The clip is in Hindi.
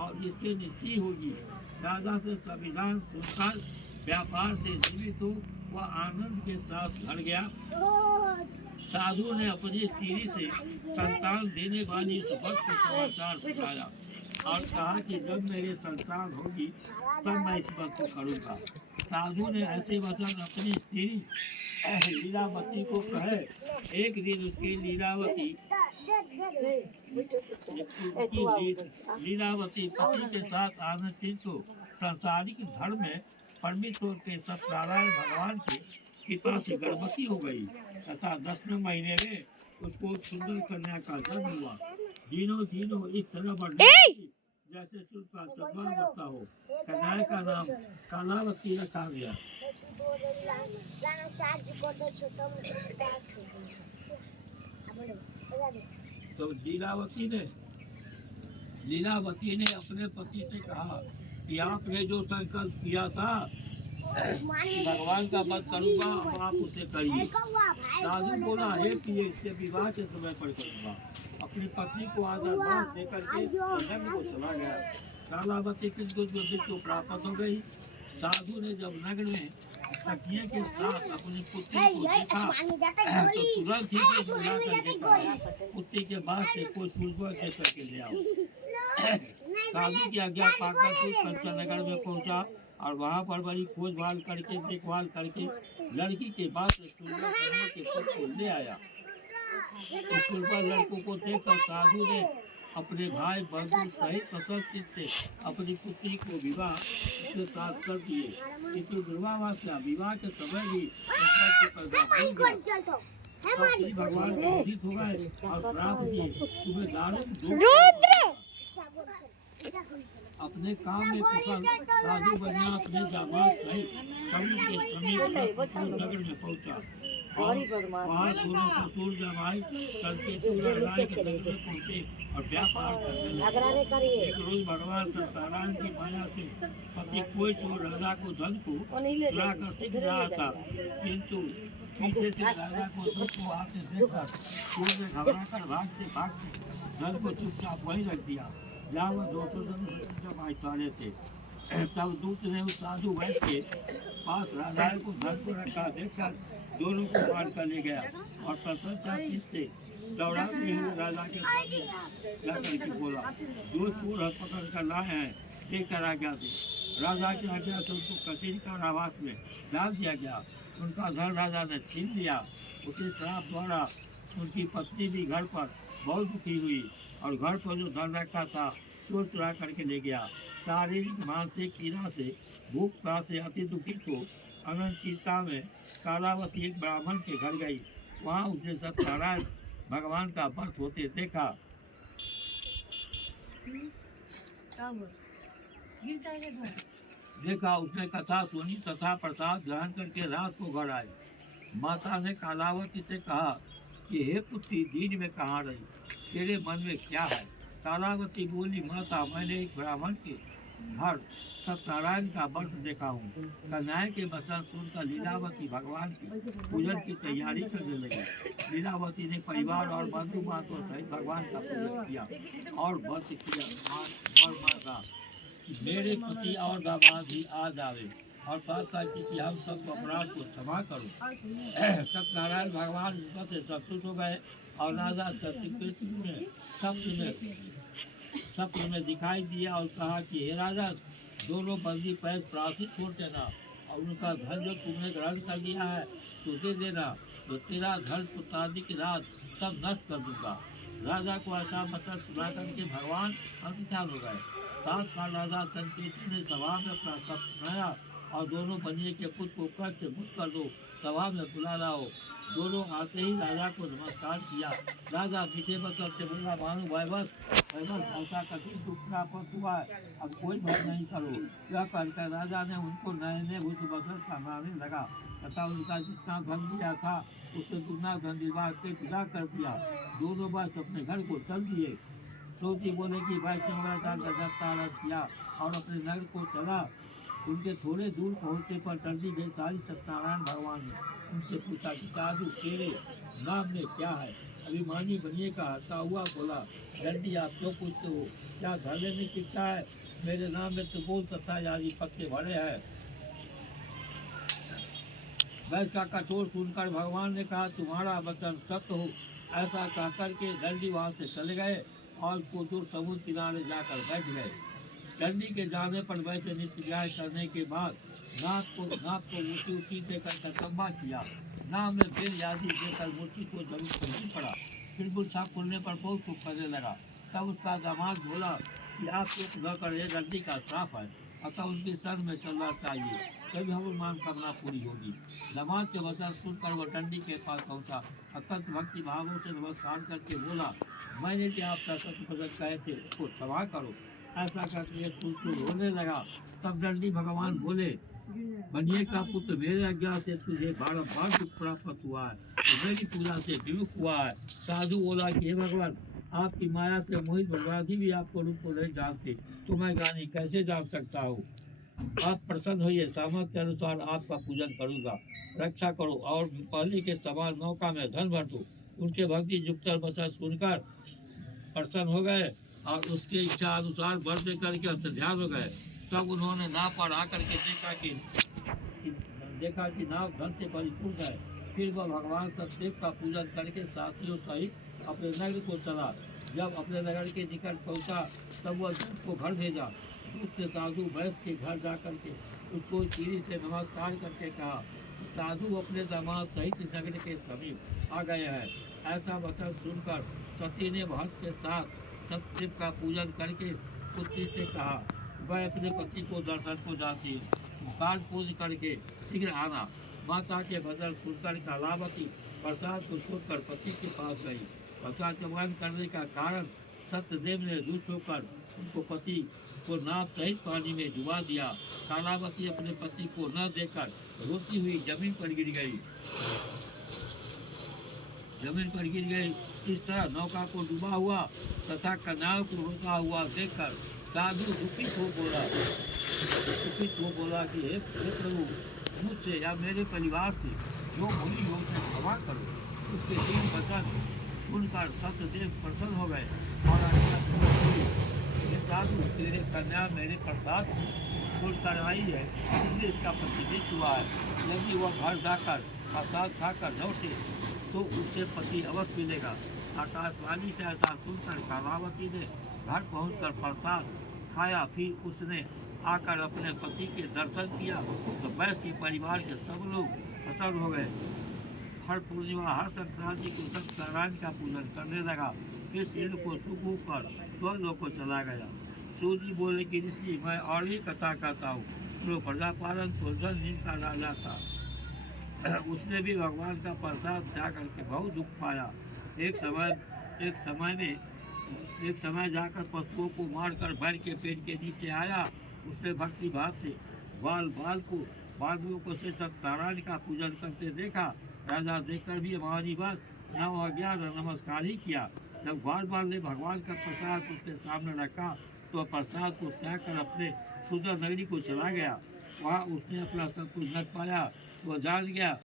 और इससे निश्चय होगी। राजा से संविधान सुनकर व्यापार से जीवित हो वह आनंद के साथ घर गया। साधु ने अपनी स्त्री से संतान देने वाली इस वक्त को समाचार सुनाया और कहा कि जब मेरे संतान होगी तब मैं इस वक्त को करूँगा। साधु ने ऐसे वचन अपनी स्त्री लीलावती को कहे। एक दिन उसकी लीलावती पति के साथ आनंदित हो सांसारिक धर्म में परमेश्वर के सत्यनारायण भगवान के पिता से गर्भवती हो गई तथा 10वें महीने में उसको सुंदर कन्या का जन्म हुआ। दिनों दिनों इस तरह बढ़ने लगी जैसे सूर्य का चंद्रमा बढ़ता हो। कन्या का नाम कालावती रखा गया। तो लीलावती ने अपने पति से कहा कि आपने जो संकल्प किया था भगवान का वध करूंगा, आप उसे करिए। साधु बोला, हे प्रिय, इससे विवाह के समय पर करूंगा। अपनी पत्नी को आशीर्वाद देकर के नग्न को चला गया। कालावती को प्राप्त हो गई। साधु ने जब नग्न में सखियों के साथ अपनी पुत्री को देखा तो तुरंत ही पुत्री के बाद से कोई सूरज के करके ले आओ। साधु की आज्ञा पाकर कंचननगर में पहुंचा और वहां पर बड़ी खोजभाल करके देखभाल करके लड़की के बाद से के पुत्र को ले आया। उस लड़कों को देखकर साधु ने अपने भाई बंधु सहित प्रसन्न से अपनी पुत्री को विवाह के साथ कर दिए। किंतु दुर्भाग्य विवाह के समय भी भगवान क्रोधित हो गए और श्राप दिए, तुम्हें दारू अपने काम में कुशल साधु बनिया अपने दामाद सहित समुद्र के समीप नगर में पहुंचा। वहाँ दोनों ससुर जमाई चलते के नगर में पहुंचे और व्यापार करने लगे। एक रोज भगवान सत्यनारायण की माया से पति कोई चोर राजा को धन को चुराकर सीख रहा था, किंतु पीछे से राजा को धन को आते देखकर चोर ने घबराकर भागते धन को चुपचाप वहीं रख दिया जहाँ वह 200 जमाई तारे थे। तब दूत ने उस साधु वैद्य के पास राजा को धन को रखा देखकर दोनों को मार कर ले गया और प्रशंसा से दौड़ाते हुए राजा के सामने जाकर के बोला, जो चोर पकड़ कर लाए हैं लेकर आ गया थे। राजा की आज्ञा से उनको कचहरी कारावास में डाल दिया गया। उनका धन राजा ने छीन लिया। उसी श्राप द्वारा उनकी पत्नी भी घर पर बहुत दुखी हुई और घर पर जो धन रखा था चोर चुरा करके ले गया। शारीरिक मानसिक पीड़ा से भूख प्यास से अति दुखी को अनंत चिंता में कालावती एक ब्राह्मण के घर गई। वहाँ उसने सत्यनारायण भगवान का व्रत होते देखा। उसने कथा सुनी तथा प्रसाद ग्रहण करके रात को घर आई। माता ने कालावती से कहा कि हे पुत्री, दिन में कहाँ रही, तेरे मन में क्या है? कालावती बोली, माता, मैंने एक ब्राह्मण के घर सत्यनारायण का व्रत देखा हूँ। कन्या के वचन सुनकर लीलावती भगवान की पूजन की तैयारी करने लगी। लीलावती ने परिवार और बंधु बांधवों सहित भगवान का पूजन किया और व्रत किया। मेरे पति और दामाद भी आ जावे और प्रार्थना की कि हम सब अपराध को क्षमा करो। सत्यनारायण भगवान इस बात से संतुष्ट हो गए और राजा सत्यकृष्ण ने स्वप्न में दिखाई दिया और कहा कि हे राजा, दोनों बंदी पैर प्रार्थी छोड़ देना और उनका धन जो तुमने ग्रहण कर लिया है सो दे देना, तो तेरा धन पुत्रादि की रात सब नष्ट कर दूंगा। राजा को ऐसा वचन सुना करके भगवान अंतर्ध्यान हो गए। साथ साथ राजा संकेत ने सभा में अपना सब सुनाया और दोनों बनिए के पुत्र को कर से मुक्त कर दो, सभा में बुला लाओ। दोनों आते ही राजा को नमस्कार किया। राजा मीठे वचन से बोला, मानो वैभव ऐसा कठिन दुख प्राप्त हुआ है, अब कोई भय नहीं करो। यह कहकर राजा ने उनको नए नए भूत वचन सुनाने लगा तथा उनका जितना धन दिया था उससे दुगना धन दिलवा के विदा कर दिया। दोनों बस अपने घर को चल दिए। सोची बोले कि भाई चंद्राचार गजब तारण किया और अपने नगर को चला। उनके थोड़े दूर पहुँचने पर दंडी भेषधारी सत्यनारायण भगवान ने उनसे पूछा कि साधु, तेरे नाम में क्या है? अभिमानी बनिए का हटा हुआ बोला, दंडी, आप क्यों पूछते हो? क्या धन लेने की इच्छा है? मेरे नाम में त्रिकोण तथा आदि पत्ते भरे हैं। वैश्य का कठोर सुनकर भगवान ने कहा, तुम्हारा वचन सत्य हो। ऐसा कहकर के दंडी वहां से चले गए और उसको दूर समुद्र किनारे जाकर बैठ गए। दंडी के जाने पर वैसे नित्य व्याय करने के बाद नाक को ऊंची ऊंची देकर कटम्बा किया। नाम में बेल आदि देकर मूर्ति को जमीन पर गिर पड़ा। फिर गुच्छा खुलने पर बहुत सुख करने लगा। तब उसका दामाद बोला कि आप चुप न कर, ये दंडी का श्राप है, अतः उनके शरण में चलना चाहिए, तभी हमारी मानकामना पूरी होगी। दामाद के वचन सुनकर वह दंडी के पास पहुंचा। अत्यंत भक्ति भावों से नमस्कार करके बोला, मैंने जो आपका सत्य वचन कहे थे उसको क्षमा करो। ऐसा करके तुलसी रोने लगा। तब दंडी भगवान बोले, बनिए का पुत्र, मेरे अज्ञा से तुझे बारंबार दुख प्राप्त हुआ है, तो मेरी पूजा से विमुख हुआ है। साधु बोला कि हे भगवान, आपकी माया से मोहित भगवान भी आपको रूप को नहीं जानते, तो मैं ज्ञानी कैसे जान सकता हूँ। आप प्रसन्न होइए, सामर्थ्य के अनुसार आपका पूजन करूँगा। रक्षा करो और पहले के समान नौका में धन भर दो। उनके भक्ति युक्त वचन सुनकर प्रसन्न हो गए और उसके इच्छा अनुसार वर दे करके हमसे ध्यान हो गए। तब उन्होंने नाव पर आकर के देखा कि नाव धन से परिपूर्ण है। फिर वह भगवान सत्यदेव का पूजन करके साथियों सहित अपने नगर को चला। जब अपने नगर के निकट पहुंचा तब वह दूत को घर भेजा। दूत ने साधु वैश्य के घर जाकर के उसको चीरी से नमस्कार करके कहा, साधु अपने दामाद सहित नगर के समीप आ गए हैं। ऐसा वचन सुनकर सती ने हर्ष के साथ सत्यदेव का पूजन करके पुत्री से कहा, वह अपने पति को दर्शन को जाती है, कार्य पूर्ण करके शीघ्र आना। माता के वचन सुनकर कालावती प्रसाद को छोड़कर पति के पास गई। प्रसाद का ग्रहण करने का कारण सत्यदेव ने दुष्ट होकर उनको पति को नाव सहित पानी में डुबा दिया। कालावती अपने पति को न देकर रोती हुई जमीन पर गिर गई। इस तरह नौका को डूबा हुआ तथा कन्याओं को रोता हुआ देखकर साधु दुखित हो बोला कि हे प्रभु, मुझसे या मेरे परिवार से जो भूली हो उसे क्षमा करो। उसके 3 वचन सुनकर सत्यदेव प्रसन्न हो गए और साधु, तेरे कन्या मेरे प्रसाद छोड़कर आई है, इसलिए इसका प्रतिनिधित्व हुआ है। यदि वह घर जाकर प्रसाद खाकर लौटे तो उससे पति अवश्य मिलेगा। आकाशवाणी से ऐसा सुनकर कालावती ने घर पहुंचकर प्रसाद खाया। फिर उसने आकर अपने पति के दर्शन किया तो वैश्य के परिवार के सब लोग प्रसन्न हो गए। हर पूर्णिमा हर संक्रांति को सत्यनारायण का पूजन करने लगा। फिर सिर को सुख होकर स्वर्ग को चला गया। सूजी बोले कि ऋषि, मैं और ही कथा कहता हूँ। तो प्रजापालन तो जल नीम का राजा था, उसने भी भगवान का प्रसाद जा करके बहुत दुख पाया। एक समय जाकर पशुओं को मारकर बैल के पेट के नीचे आया। उसने भक्ति भाव से बालुओं को से सत्यनारायण का पूजन करते देखा। राजा देखकर भी हमारी बात न अज्ञान नमस्कार ही किया। जब बार ने भगवान का प्रसाद उसके सामने रखा तो प्रसाद को त्याग कर अपने सुंदर नगरी को चला गया। वहाँ उसने अपना सब कुछ न पाया। वह जान गया